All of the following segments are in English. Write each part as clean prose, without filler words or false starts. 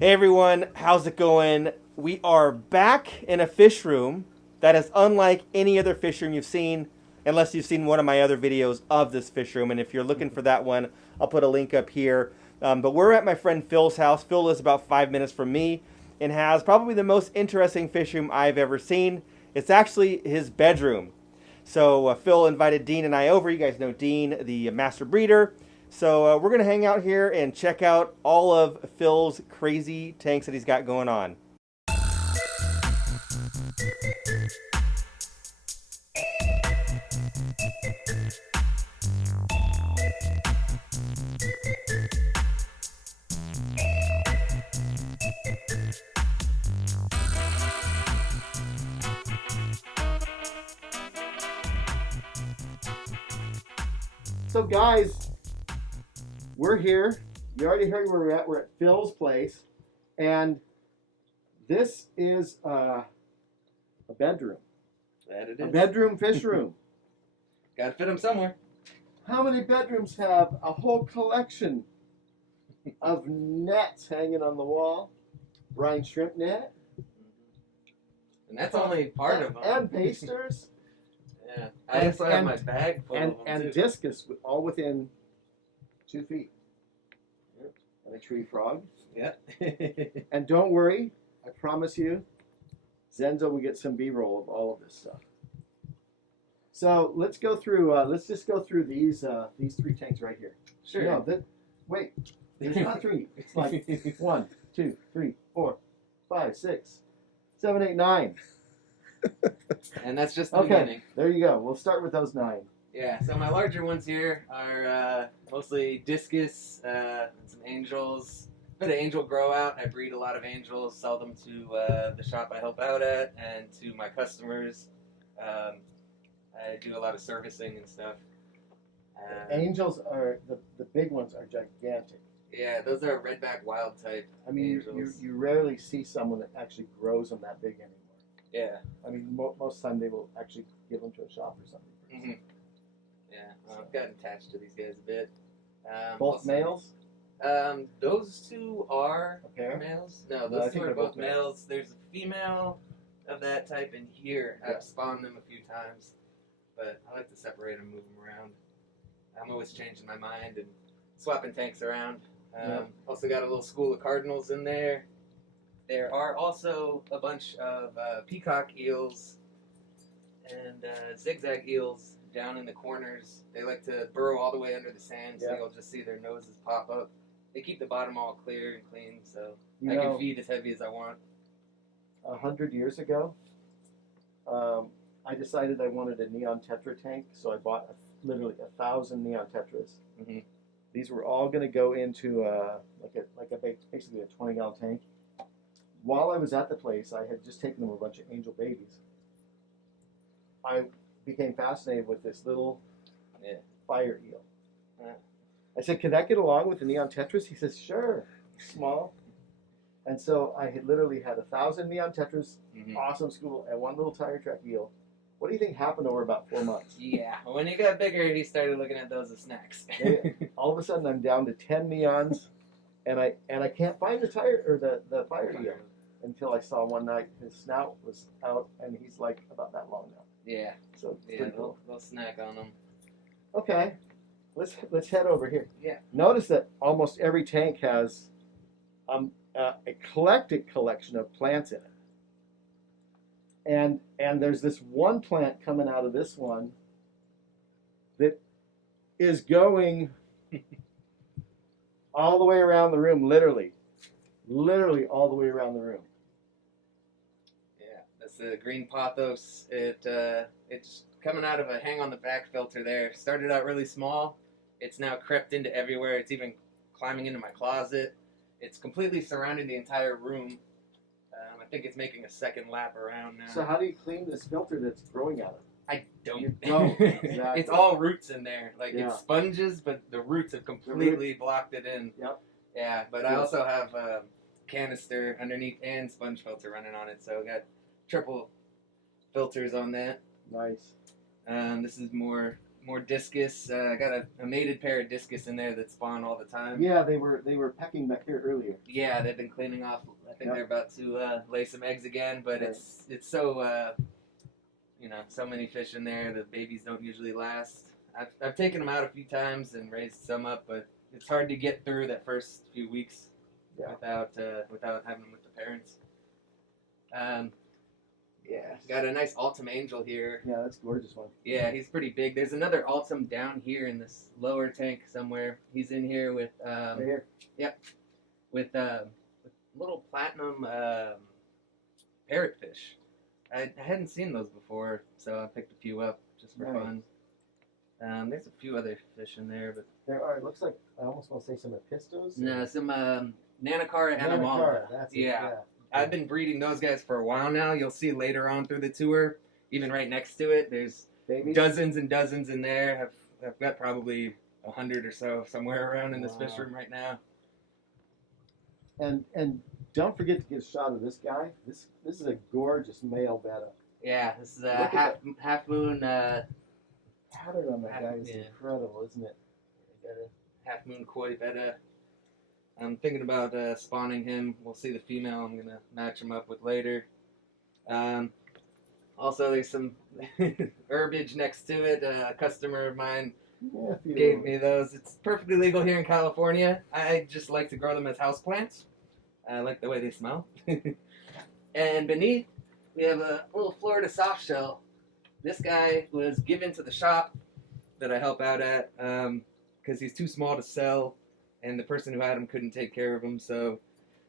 Hey everyone, how's it going? We are back in a fish room that is unlike any other fish room you've seen, unless you've seen one of my other videos of this fish room. And if you're looking for that one, I'll put a link up here. But we're at my friend Phil's house. Phil lives about 5 minutes from me and has probably the most interesting fish room I've ever seen. It's actually his bedroom. So Phil invited Dean and I over. You guys know Dean, the master breeder. So we're going to hang out here and check out all of Phil's crazy tanks that he's got going on. So guys, we're here. You already heard where we're at. We're at Phil's place. And this is a bedroom. That it A is. bedroom fish room. Gotta fit them somewhere. How many bedrooms have a whole collection of nets hanging on the wall? Brine shrimp net. And that's only part of them. And pasters. Yeah. I also have my bag full of them And too. discus, all within 2 feet. Yep. And a tree frog. Yeah. And don't worry, I promise you, Zenzo will get some B-roll of all of this stuff. So let's go through. Let's just go through these 3 tanks right here. Sure. No, wait. There's not 3. It's like 1, 2, 3, 4, 5, 6, 7, 8, 9. And that's just the Okay, beginning. there you go. We'll start with those 9. Yeah, so my larger ones here are mostly discus, and some angels. A bit of angel grow out. I breed a lot of angels, sell them to the shop I help out at and to my customers. I do a lot of servicing and stuff. Angels are the big ones are gigantic. Yeah, those are redback wild type I mean, angels. you rarely see someone that actually grows them that big anymore. Yeah. I mean, most of the time they will actually give them to a shop or something. Mm-hmm. Yeah, well, I've gotten attached to these guys a bit. Both also- males? Those 2 are A pair? males. No, No, I those 2 think are they're both both males. males. There's a female of that type in here. Yeah. I've spawned them a few times, but I like to separate them, move them around. I'm always changing my mind and swapping tanks around. Yeah. Also got a little school of cardinals in there. There are also a bunch of peacock eels and zigzag eels down in the corners. They like to burrow all the way under the sand, so Yeah. you'll just see their noses pop up. They keep the bottom all clear and clean, so You I know, can feed as heavy as I want. 100 years ago, I decided I wanted a neon tetra tank, so I bought literally 1,000 neon tetras. Mhm. These were all going to go into basically a 20-gallon tank. While I was at the place, I had just taken them a bunch of angel babies. I became fascinated with this little fire eel. I said, "Can that get along with the neon tetras?" He says, "Sure, small." And so I had literally had 1,000 neon tetras, awesome school, and 1 little tire track eel. What do you think happened over about 4 months? Yeah, when he got bigger, he started looking at those as snacks. All of a sudden, I'm down to 10 neons, and I can't find the tire or the fire eel until I saw one night his snout was out, and he's like about that long now. Yeah, So it's yeah, pretty cool. they'll snack on them. Okay, let's head over here. Yeah. Notice that almost every tank has a eclectic collection of plants in it. And there's this one plant coming out of this one that is going all the way around the room, literally all the way around the room. Yeah, that's the green pothos. It's coming out of a hang on the back filter there. Started out really small. It's now crept into everywhere. It's even climbing into my closet. It's completely surrounding the entire room. I think it's making a second lap around now. So how do you clean this filter that's growing out of it? I don't. You don't, exactly. It's all roots in there. Like Yeah. it's sponges, but the roots have completely blocked it in. Yep. Yeah, but I also have a canister underneath and sponge filter running on it, so I got triple filters on that. Nice. This is more more discus. I got a mated pair of discus in there that spawn all the time. Yeah, they were pecking back here earlier. Yeah, they've been cleaning off. I think Yep. they're about to lay some eggs again, but Right. it's so so many fish in there. The babies don't usually last. I've taken them out a few times and raised some up, but it's hard to get through that first few weeks Yeah. without having them with the parents. Yeah, got a nice Altum Angel here. Yeah, that's a gorgeous one. Yeah, he's pretty big. There's another Altum down here in this lower tank somewhere. He's in here with Right here. with little platinum parrotfish. I hadn't seen those before, so I picked a few up just for Nice. fun. There's a few other fish in there, but There are. It looks like I almost want to say some epistos. no, some Nanacara Nanacara, Animala. that's it. Yeah. I've been breeding those guys for a while now. You'll see later on through the tour, even right next to it, there's Babies. dozens and dozens in there. I've got probably 100 or so somewhere around in this Wow. fish room right now. And don't forget to get a shot of this guy. This is a gorgeous male betta. Yeah, this is a Look at half moon Pattern on that guy is Yeah. incredible, isn't it? half moon koi betta. I'm thinking about spawning him. We'll see the female I'm gonna match him up with later. Also, there's some herbage next to it. A customer of mine Yeah, if you gave me those. It's perfectly legal here in California. I just like to grow them as houseplants. I like the way they smell. And beneath, we have a little Florida soft shell. This guy was given to the shop that I help out at because he's too small to sell, and the person who had him couldn't take care of him. So,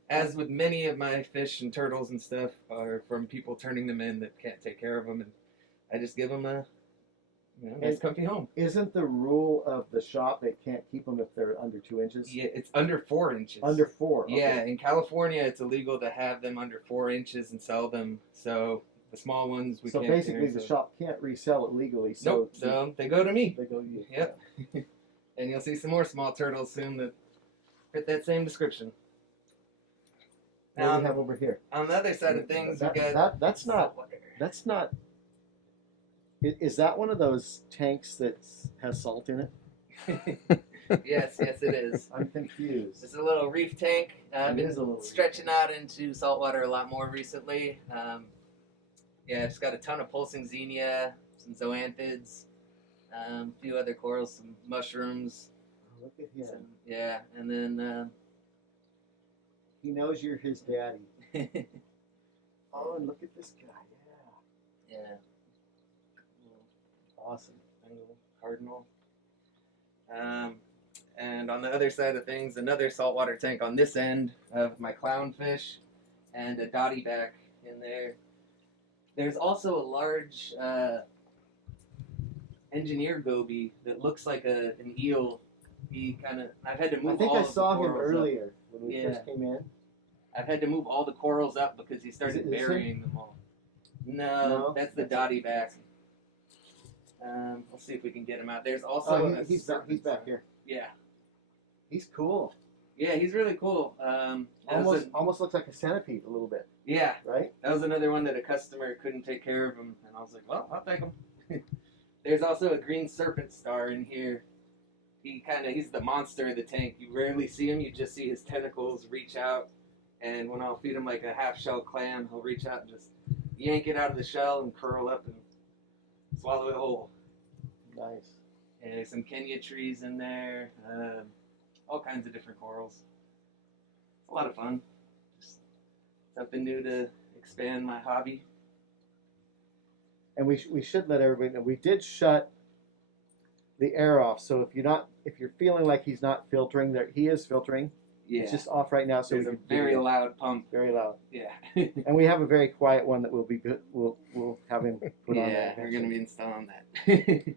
as with many of my fish and turtles and stuff, are from people turning them in that can't take care of them, and I just give them a nice, comfy home. Isn't the rule of the shop they can't keep them if they're under 2 inches? Yeah, it's under 4 inches. Under 4. Okay. Yeah, in California, it's illegal to have them under 4 inches and sell them. So the small ones we So can't. basically, here, the so- shop can't resell it legally. So Nope. So they go to me. they go to you. Yep. And you'll see some more small turtles soon that fit that same description. What do we have over here? On the other side of things, we got That's not. That's not. Is that one of those tanks that has salt in it? yes, it is. I'm confused. It's a little reef tank. I've It been is a little stretching out into saltwater a lot more recently. It's got a ton of pulsing xenia, some zoanthids, a few other corals, some mushrooms. Look at him. And then He knows you're his daddy. Oh, and look at this guy. Yeah. Awesome. Bengal cardinal. And on the other side of things, another saltwater tank on this end of my clownfish, and a dotty back in there. There's also a large engineer goby that looks like an eel. I've had to move. I think all I of the saw him corals up. earlier when we Yeah. first came in. I've had to move all the corals up because he started Is it this burying them all. No, that's the dotty back. We'll see if we can get him out. There's also Oh, a he's back here. Yeah, He's cool. yeah, he's really cool. Almost looks like a centipede a little bit, Yeah, right? that was another one that a customer couldn't take care of him, and I was like, well, I'll take him. There's also a green serpent star in here. He's the monster of the tank. You rarely see him. You just see his tentacles reach out, and when I'll feed him like a half-shell clam, he'll reach out and just yank it out of the shell and curl up and swallow it whole. Nice. And there's some Kenya trees in there, all kinds of different corals. It's a lot of fun. Just something new to expand my hobby. And we should let everybody know we did shut the air off. So if you're feeling like he's not filtering, there he is filtering. Yeah, It's just off right now, so there's we a can very loud pump. very loud. Yeah, And we have a very quiet one that will be good. We'll have him put on yeah, that. we're gonna be installing that.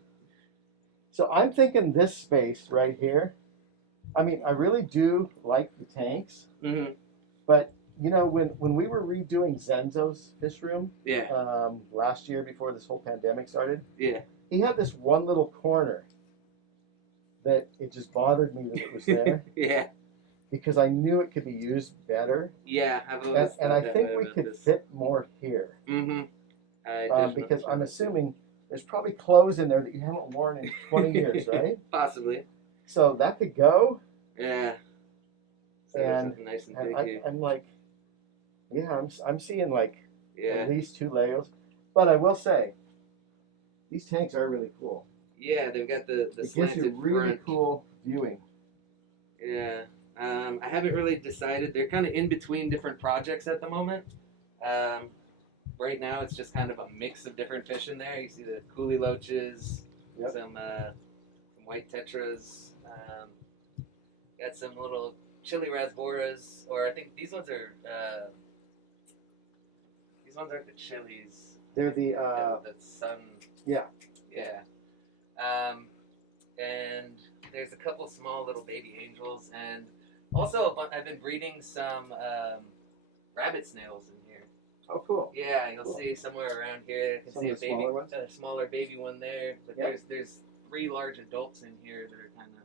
So I'm thinking this space right here. I mean, I really do like the tanks, Mhm. but you know, when we were redoing Zenzo's fish room Yeah, last year before this whole pandemic started, yeah, he had this one little corner that it just bothered me that it was there yeah, because I knew it could be used better, yeah. I've always and I thought that think way we about could this. fit more here Mm-hmm. because I'm assuming there's probably clothes in there that you haven't worn in 20 years, right? Possibly. So that could go. Yeah. So there's And, something nice and and big here. I'm like, yeah, I'm seeing like Yeah. at least 2 Legos. But I will say, these tanks are really cool. Yeah, they've got the It gives slanted you really front. cool viewing. Yeah. I haven't really decided. They're kind of in between different projects at the moment. Right now, it's just kind of a mix of different fish in there. You see the coolie loaches, Yep. some white tetras, got some little chili rasboras, or I think these ones are these ones aren't the chilies. They're the The sun. yeah. Yeah. And there's a couple small little baby angels, and also I've been breeding some rabbit snails in here. Oh, cool. Yeah, you'll Cool. see somewhere around here. You can Some see of a the baby, smaller ones? smaller baby one there. But Yep. there's 3 large adults in here that are kind of.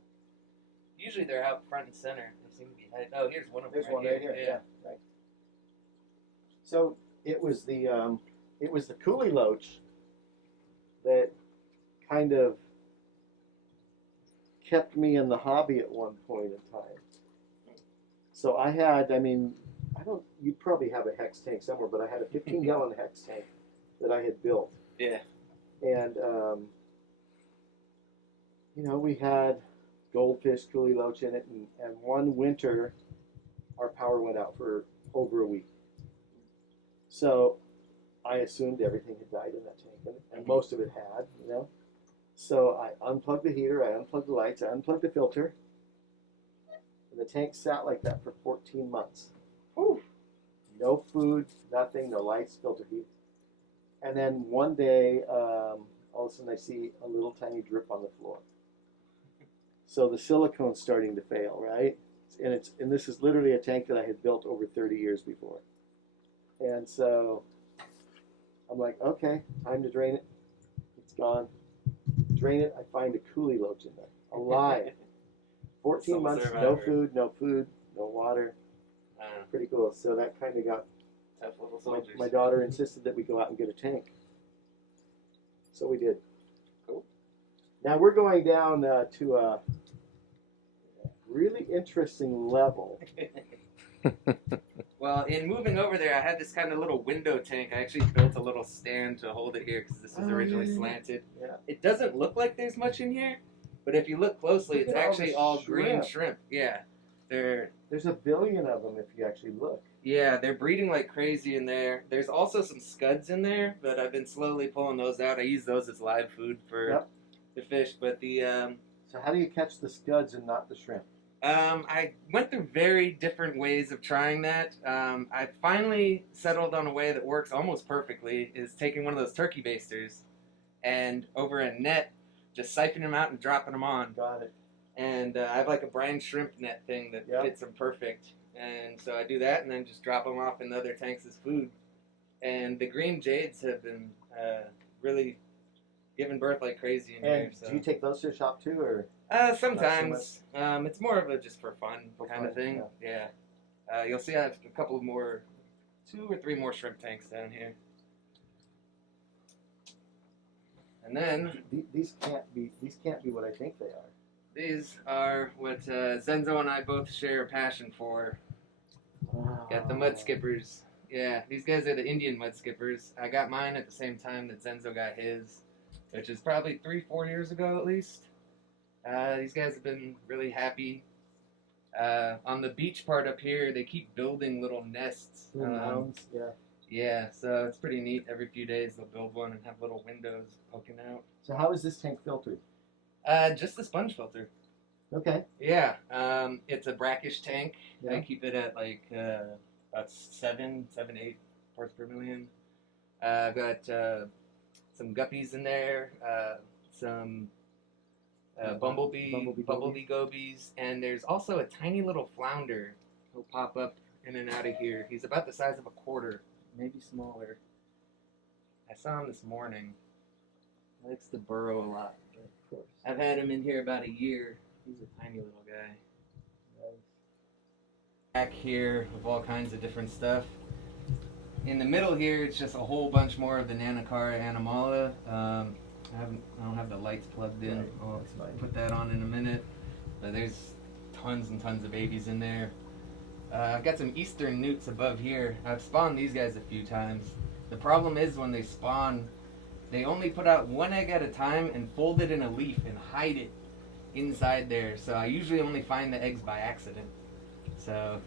Usually they're out front and center. They seem to be hiding. Oh, here's one of them. There's one right here. Yeah. Right. So it was the coolie loach that kind of kept me in the hobby at one point in time. So I had, you probably have a hex tank somewhere, but I had a 15-gallon hex tank that I had built. Yeah. And, we had goldfish, coolie loach in it, and one winter our power went out for over a week. So I assumed everything had died in that tank, and most of it had, So I unplugged the heater, I unplugged the lights, I unplugged the filter, and the tank sat like that for 14 months. Whew. No food, nothing, no lights, filter heat. And then one day, all of a sudden I see a little tiny drip on the floor. So the silicone's starting to fail, right? And this is literally a tank that I had built over 30 years before. And so I'm like, okay, time to drain it. It's gone. Drain it, I find a coolie loach in there, alive. 14 Some months, survivor. no food, no water. Pretty cool. So that kind of got, Tough little soldiers. my daughter insisted that we go out and get a tank. So we did. Cool. Now we're going down to a really interesting level. Well, in moving over there, I had this kind of little window tank. I actually built a little stand to hold it here because this was originally slanted. Yeah. It doesn't look like there's much in here, but if you look closely, Look it's at all actually the all green shrimp. shrimp. Yeah, there's a billion of them if you actually look. they're breeding like crazy in there. There's also some scuds in there, but I've been slowly pulling those out. I use those as live food for the fish. But the So how do you catch the scuds and not the shrimp? I went through very different ways of trying that. I finally settled on a way that works almost perfectly, is taking one of those turkey basters and over a net, just siphoning them out and dropping them on. Got it. And I have like a brine shrimp net thing that fits them perfect. And so I do that and then just drop them off in the other tanks as food. And the green jades have been really giving birth like crazy in here. So. Do you take those to the shop too, or? Sometimes. It's more of a just for fun kind of thing. Yeah. You'll see I have a couple more, 2 or 3 more shrimp tanks down here. And then These can't be what I think they are. these are what Zenzo and I both share a passion for. Got the Mudskippers. Yeah, these guys are the Indian Mudskippers. I got mine at the same time that Zenzo got his, which is probably 3-4 years ago at least. These guys have been really happy. On the beach part up here, they keep building little nests. Mounds, yeah. Yeah, so it's pretty neat. Every few days they'll build one and have little windows poking out. So how is this tank filtered? Just the sponge filter. Okay. Yeah, it's a brackish tank. Yeah. I keep it at like about 7, 8 parts per million. I've got some guppies in there, some bumblebee gobies, and there's also a tiny little flounder who'll pop up in and out of here. He's about the size of a quarter, maybe smaller. I saw him this morning. He likes to burrow a lot. Of course. I've had him in here about a year. He's a tiny little guy. Back here with all kinds of different stuff. In the middle here, it's just a whole bunch more of the Nanacara animala. I don't have the lights plugged in. Right, I'll that's fine. put that on in a minute. But there's tons and tons of babies in there. I've got some eastern newts above here. I've spawned these guys a few times. The problem is when they spawn, they only put out one egg at a time and fold it in a leaf and hide it inside there. So I usually only find the eggs by accident. So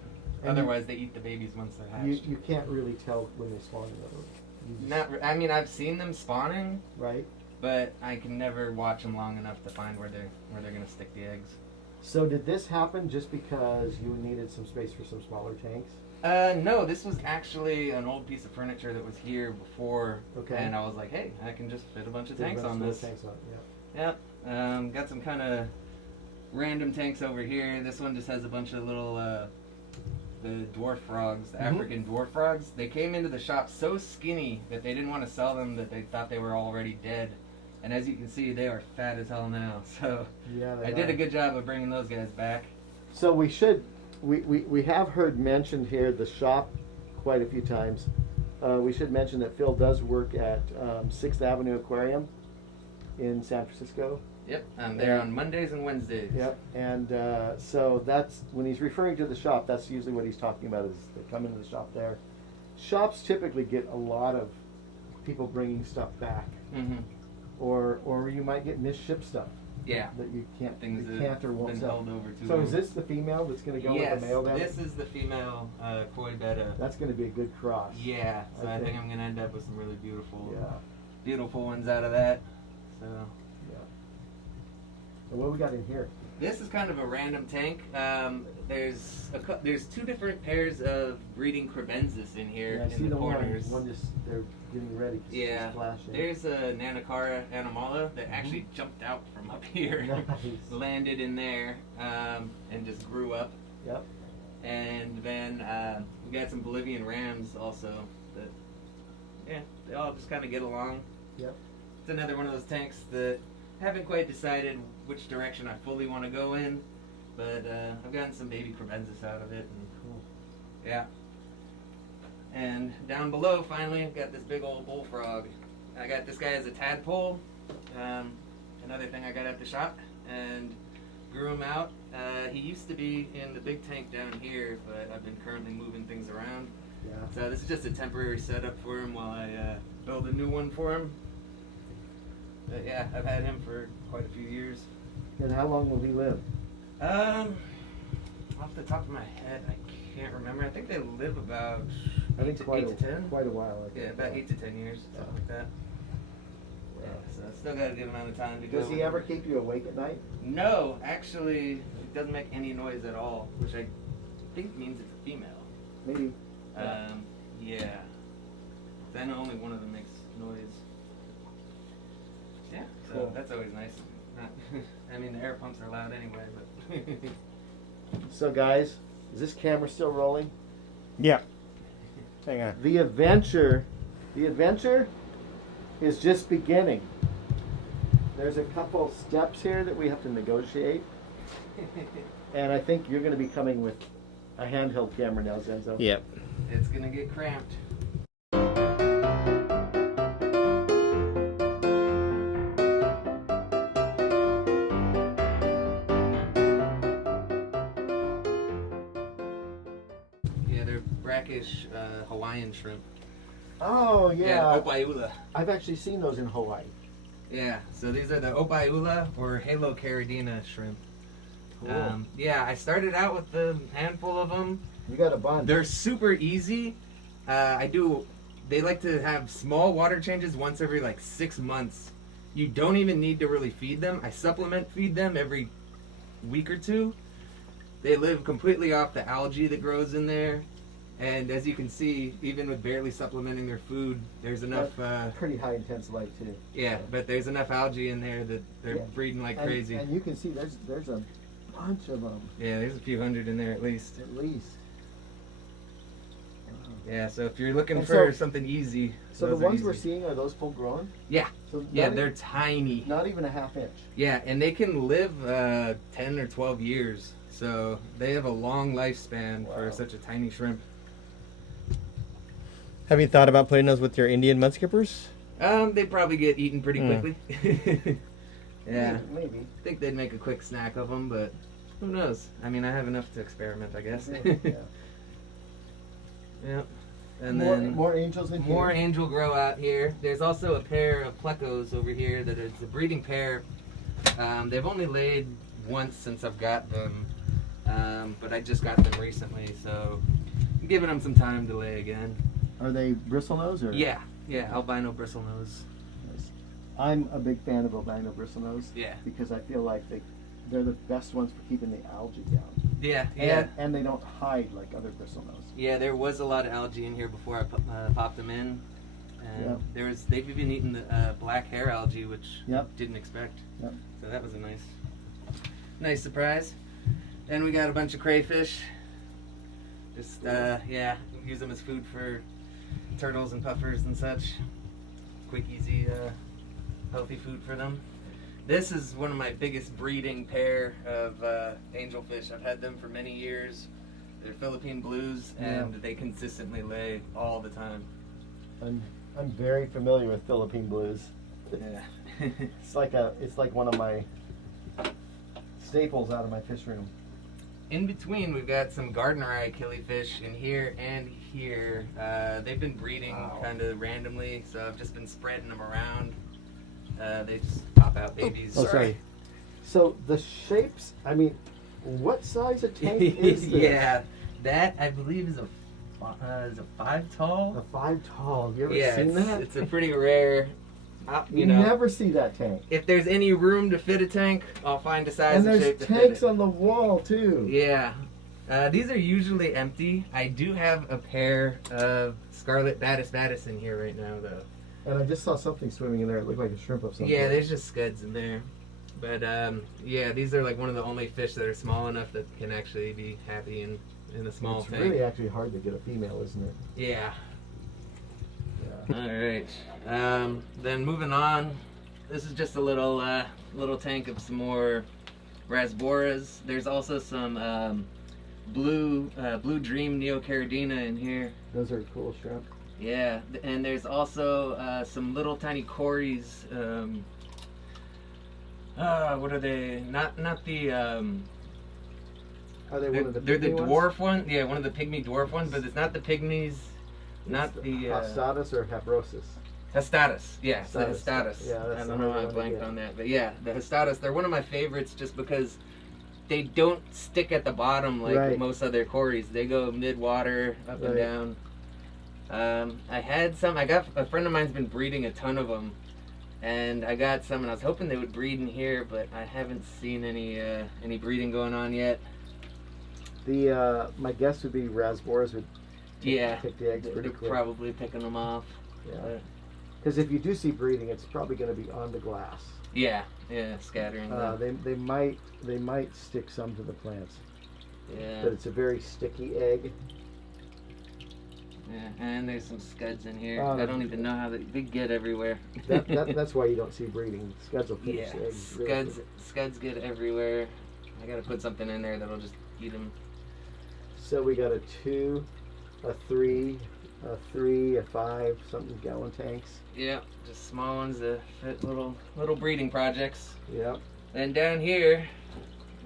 And otherwise they eat the babies once they're hatched. You can't really tell when they spawn though. You just- I mean, I've seen them spawning, right. but I can never watch them long enough to find where they're gonna stick the eggs. So did this happen just because you needed some space for some smaller tanks? No, this was actually an old piece of furniture that was here before, Okay. and I was like, hey, I can just fit a bunch of Did tanks run on some this. Tanks on, yeah. Yep. Got some kind of random tanks over here. This one just has a bunch of little the dwarf frogs, the Mhm. African dwarf frogs. They came into the shop so skinny that they didn't want to sell them, that they thought they were already dead. And as you can see, they are fat as hell now. So Yeah, they I did are. a good job of bringing those guys back. So we have heard mentioned here the shop quite a few times. We should mention that Phil does work at 6th Avenue Aquarium in San Francisco. Yep, I'm there on Mondays and Wednesdays. Yep, and so that's when he's referring to the shop. That's usually what he's talking about. Is they come into the shop there. Shops typically get a lot of people bringing stuff back, Mm-hmm. or you might get misshipped stuff Yeah. that you can't, Things you that can't or have won't been sell. held over too So long. is this the female that's going to go Yes, with the male down? this is the female koi betta. That's going to be a good cross. Yeah, so I I think think. I'm gonna end up with some really beautiful, Yeah. beautiful ones out of that. So Yeah. And what we got in here? this is kind of a random tank. There's two different pairs of breeding crebensis in here Yeah, I see in the the corners. one just they're getting ready. 'Cause Yeah, it's flashing. there's a Nanacara animala that actually jumped out from up here, Nice. landed in there, and just grew up. Yep. And then we got some Bolivian rams also. That, yeah, they all just kind of get along. Yep. It's another one of those tanks that haven't quite decided which direction I fully want to go in, but I've gotten some baby crebensis out of it. And, Cool. yeah. And down below, finally, I've got this big old bullfrog. I got this guy as a tadpole. Another thing I got at the shop, and grew him out. He used to be in the big tank down here, but I've been currently moving things around. Yeah. So this is just a temporary setup for him while I build a new one for him. But yeah, I've had him for quite a few years. And how long will he live? Off the top of my head, I can't remember. I think they live about I think quite 8 to 10. quite a while. I think. Yeah, about 8 to 10 years, something like that. Yeah, so I still got a good amount of time to go. Does he ever keep you awake at night? No, actually, it doesn't make any noise at all, which I think means it's a female. Maybe. Yeah. I know only one of them makes noise. Yeah, so Cool. that's always nice. I mean, the air pumps are loud anyway, but. So guys, is this camera still rolling? Yeah. Hang on. The adventure is just beginning. There's a couple steps here that we have to negotiate, and I think you're going to be coming with a handheld camera now, Zenzo. Yep. It's gonna get cramped. Yeah, they're brackish Hawaiian shrimp. Oh yeah, Opaiula. I've actually seen those in Hawaii. Yeah, so these are the Opaiula or Halo Caridina shrimp. Cool. Yeah, I started out with a handful of them. You got a bunch. They're super easy. They like to have small water changes once every like 6 months. You don't even need to really feed them. I supplement feed them every week or two. They live completely off the algae that grows in there. And as you can see, even with barely supplementing their food, there's enough, Pretty high intense light too. yeah, but there's enough algae in there that they're Yeah. breeding like And- crazy. And you can see there's a bunch of them Yeah, there's a few hundred in there at least. at least. Yeah, so if you're looking And for so- something easy, So the those are ones we're easy. seeing, are those full grown? Yeah, So yeah, not, they're tiny. not even a half inch. Yeah, and they can live 10 or 12 years. So they have a long lifespan Wow. for such a tiny shrimp. Have you thought about putting those with your Indian mudskippers? They probably get eaten pretty quickly. Yeah. Maybe. I think they'd make a quick snack of them, but who knows? I mean, I have enough to experiment, I guess. Yeah. Yep. And more, then more angels in here. more angel grow out here. There's also a pair of plecos over here that is a breeding pair. They've only laid once since I've got them, but I just got them recently, so I'm giving them some time to lay again. Are they bristlenose or? Yeah, albino bristlenose. I'm a big fan of albino bristlenose. Yeah. Because I feel like they're the best ones for keeping the algae down. Yeah. And they don't hide like other bristlenose. Yeah, there was a lot of algae in here before I popped them in. And Yep. they've even eaten the black hair algae, which Yep. didn't expect. Yep. So that was a nice surprise. Then we got a bunch of crayfish. Just use them as food for turtles and puffers and such. Quick, easy, healthy food for them. This is one of my biggest breeding pair of angelfish. I've had them for many years. They're Philippine blues, and they consistently lay all the time. I'm very familiar with Philippine blues. Yeah. It's like one of my staples out of my fish room. In between, we've got some gardener eye killifish in here and here. They've been breeding kind of randomly, so I've just been spreading them around. They just pop out babies. Oh, sorry. So the shapes, I mean, what size of tank is this? Yeah, that I believe is a 5 tall. A 5 tall. Have you ever seen that? It's a pretty rare. You never see that tank. If there's any room to fit a tank, I'll find a size And and there's shape to fit tanks it. on the wall too. Yeah. These are usually empty. I do have a pair of scarlet batis in here right now, though. And I just saw something swimming in there. It looked like a shrimp of some Yeah, sort. there's just scuds in there. But yeah, these are like one of the only fish that are small enough that can actually be happy in a small It's tank. really actually hard to get a female, isn't it? Yeah. Yeah. All right. Then moving on, this is just a little tank of some more Rasboras. There's also some blue dream neocaridina in here. Those are cool shrimp. Yeah, and there's also some little tiny cories. What are they? Not the. Are they one of the They're the pygmy dwarf ones? one. Yeah, one of the pygmy dwarf ones, but it's not the pygmies. Not It's the. Hastatus or Habrosis? Hastatus, yeah, it's the Hastatus. Hastatus. Yeah, that's I the don't know hard how I one to blanked get. on that, but yeah, the Hastatus. They're one of my favorites just because they don't stick at the bottom like Right. most other cories. They go mid-water, up and Right. down. I had some. I got a friend of mine's been breeding a ton of them, and I got some, and I was hoping they would breed in here, but I haven't seen any breeding going on yet. The my guess would be Rasboras would take the eggs they're pretty quick. probably picking them off. Yeah. Because if you do see breeding, it's probably going to be on the glass. Yeah, scattering them. They might stick some to the plants, Yeah. but it's a very sticky egg. Yeah, and there's some scuds in here. Oh, I don't even know how they get everywhere. That's why you don't see breeding. Scuds will finish Yeah, the eggs. really quick. scuds get everywhere. I gotta put something in there that'll just eat them. So we got a 2, a 3, a 3, a 5, something gallon tanks. Yeah, just small ones that fit little breeding projects. Yep. And down here,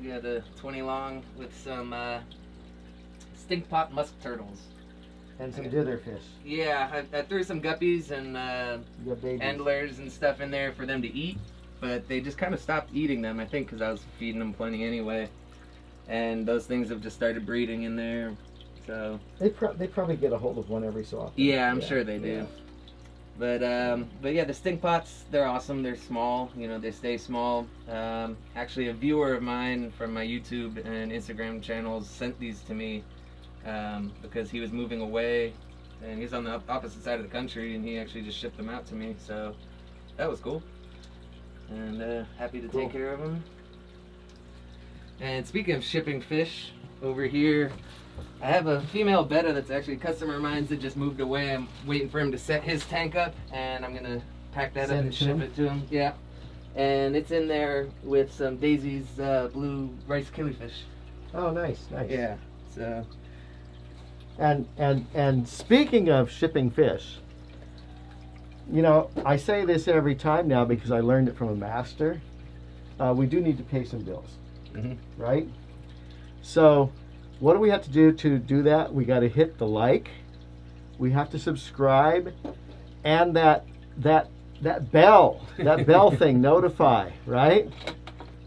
we got a 20 long with some stink pot musk turtles. And some ditherfish. Yeah, I threw some guppies and You got babies. antlers and stuff in there for them to eat, but they just kind of stopped eating them, I think, because I was feeding them plenty anyway. And those things have just started breeding in there, so. They probably get a hold of one every so often. Yeah, I'm sure they do. But yeah, the stink pots, they're awesome. They're small, they stay small. Actually, a viewer of mine from my YouTube and Instagram channels sent these to me because he was moving away and he's on the opposite side of the country, and he actually just shipped them out to me. So that was cool, and happy to take care of them. And speaking of shipping fish, over here I have a female betta that's actually a customer of mine that just moved away. I'm waiting for him to set his tank up, and I'm gonna pack that up and ship it to him. Yeah, and it's in there with some Daisy's blue rice killifish. Oh, nice. Yeah, so And speaking of shipping fish, you know, I say this every time now because I learned it from a master. We do need to pay some bills, right? So what do we have to do that? We got to hit the like. We have to subscribe, and that bell thing, notify, right?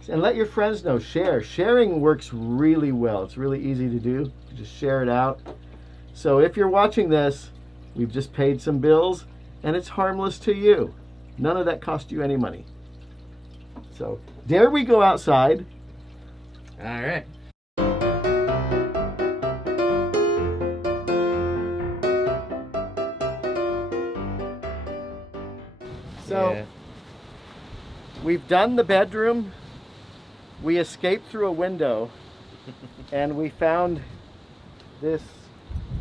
And let your friends know. Share. Sharing works really well. It's really easy to do. Just share it out. So if you're watching this, we've just paid some bills, and it's harmless to you. None of that cost you any money. So dare we go outside? All right. So Yeah. we've done the bedroom. We escaped through a window, and we found this.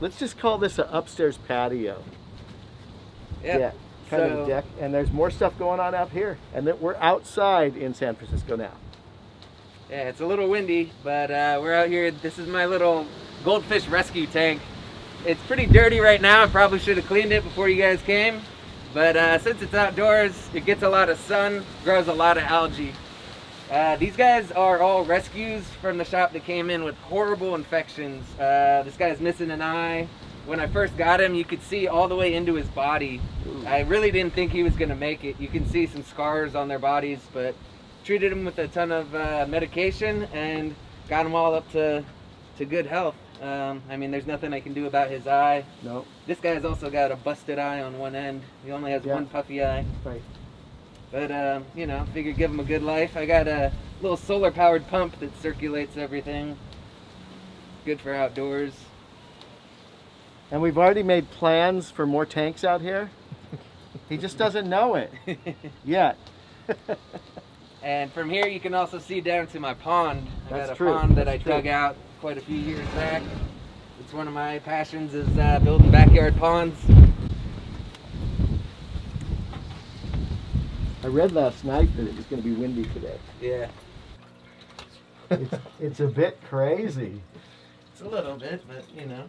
Let's just call this an upstairs patio. Yep. Yeah, kind of a deck. And there's more stuff going on up here. And then we're outside in San Francisco now. Yeah, it's a little windy, but we're out here. This is my little goldfish rescue tank. It's pretty dirty right now. I probably should have cleaned it before you guys came. But since it's outdoors, it gets a lot of sun, grows a lot of algae. These guys are all rescues from the shop that came in with horrible infections. This guy's missing an eye. When I first got him, you could see all the way into his body. I really didn't think he was going to make it. You can see some scars on their bodies, but treated him with a ton of medication and got him all up to good health. I mean, there's nothing I can do about his eye. No. This guy's also got a busted eye on one end. He only has one puffy eye. Right. But, you know, figured give him a good life. I got a little solar-powered pump that circulates everything. Good for outdoors. And we've already made plans for more tanks out here. He just doesn't know it yet. And from here you can also see down to my pond. I That's got a true. pond that I dug out quite a few years back. It's one of my passions is building backyard ponds. I read last night that it was going to be windy today. Yeah. It's a bit crazy. It's a little bit, but you know.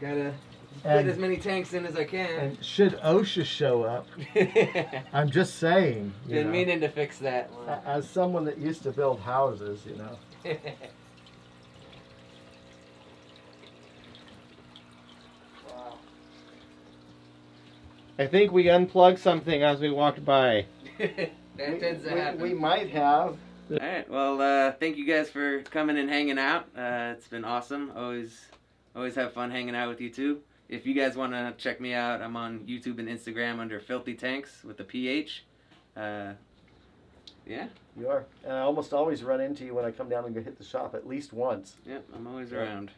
Gotta get as many tanks in as I can. And should OSHA show up, I'm just saying. Been meaning to fix that one. As someone that used to build houses, you know. Wow. I think we unplugged something as we walked by. That tends to happen. We might have. All right. Well, thank you guys for coming and hanging out. It's been awesome. Always have fun hanging out with you too. If you guys want to check me out, I'm on YouTube and Instagram under Filthy Tanks with a PH. Yeah. You are. And I almost always run into you when I come down and go hit the shop at least once. Yep. I'm always around.